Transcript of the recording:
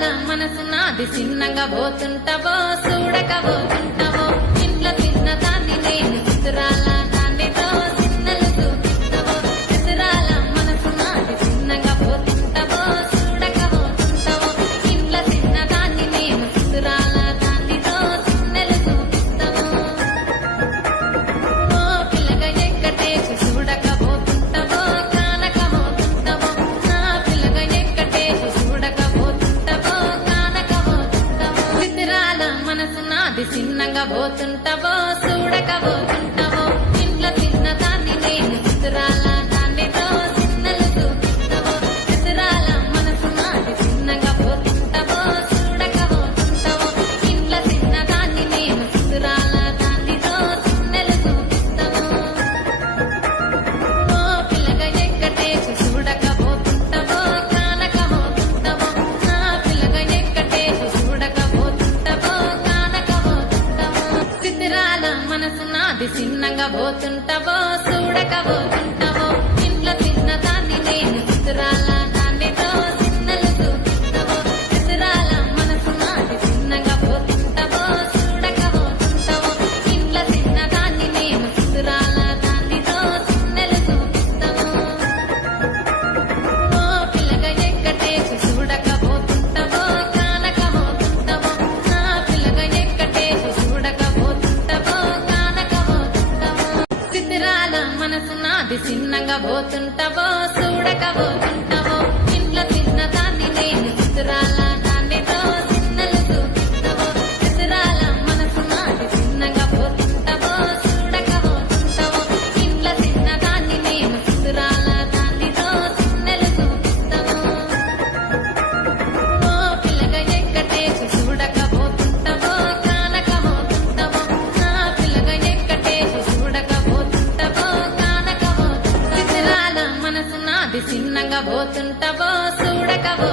చిత్రాల మనసు నాది చిన్నగా పోతుంటావో చూడకపోతుంటావో ఇంట్లో చిన్న దాన్ని నేను చిత్రాల దానితో చిన్నలు చూపిస్తావో చిత్రాల మనసు నాది చిన్నగా పోతుంటావో చూడకపోతుంటావో ఇంట్లో చిన్న దాన్ని నేను చిత్రాల దానితో చిన్నలు చూపిస్తావో ఓ పిల్లగా ఎక్కటేసి చూడకపోతుంటావో కానకపోతుంటావో నా పిల్లగా ఎక్కటేసి చూడకపోతుంటావో కానకపోతుంటావో చిత్రాల మనసు నాది చిన్నగా పోతుంటావో చూడకపోతుంటావో ఇంట్లో చిన్న దాన్ని నేను చిత్రాల దానితో చిన్నలు చూపిస్తావో చిత్రాల మనసు నాది చిన్నగా పోతుంటావో చూడకపోతుంటావో ఇంట్లో చిన్న దాన్ని నేను చిత్రాల దానితో చిన్నలు చూపిస్తావో ఓ పిల్లగా ఎక్కటేసి చూడకపోతుంటావో కానకపోతుంటావో నా పిల్లగా ఎక్కటేసి చూడకపోతుంటావో కానకపోతుంటావో చిత్రాల మనసు నాది చిన్నగా పోతుంటావో చూడకపోతుంటావో ఇంట్లో చిన్న దాన్ని నేను చిత్రాల దానితో చిన్నలు చూపిస్తావో చిత్రాల మనసు నాది చిన్నగా పోతుంటావో చూడకపోతుంటావో ఇంట్లో చిన్న దాన్ని నేను చిత్రాల దానితో చిన్నలు చూపిస్తావో ఓ పిల్లగా ఎక్కటేసి చూడకపోతుంటావో కానకపోతుంటావో నా పిల్లగా ఎక్కటేసి చూడకపోతుంటావో కానకపోతుంటావో చిత్రాల మనసు నాది చిన్నగా పోతుంటావో చూడకపోతుంటావో ఇంట్లో చిన్న దాన్ని నేను చిత్రాల దానితో చిన్నలు చూపిస్తావో చిత్రాల మనసు నాది చిన్నగా పోతుంటావో చూడకపోతుంటావో ఇంట్లో చిన్న దాన్ని నేను చిత్రాల దానితో చిన్నలు చూపిస్తావో ఓ పిల్లగా ఎక్కటేసి చూడకపోతుంటావో కానకపోతుంటావో నా పిల్లగా ఎక్కటేసి చూడకపోతుంటావో కానకపోతుంటావో చిత్రాల మనసు నాది చిన్నగా పోతుంటావో చూడకపోతుంటావో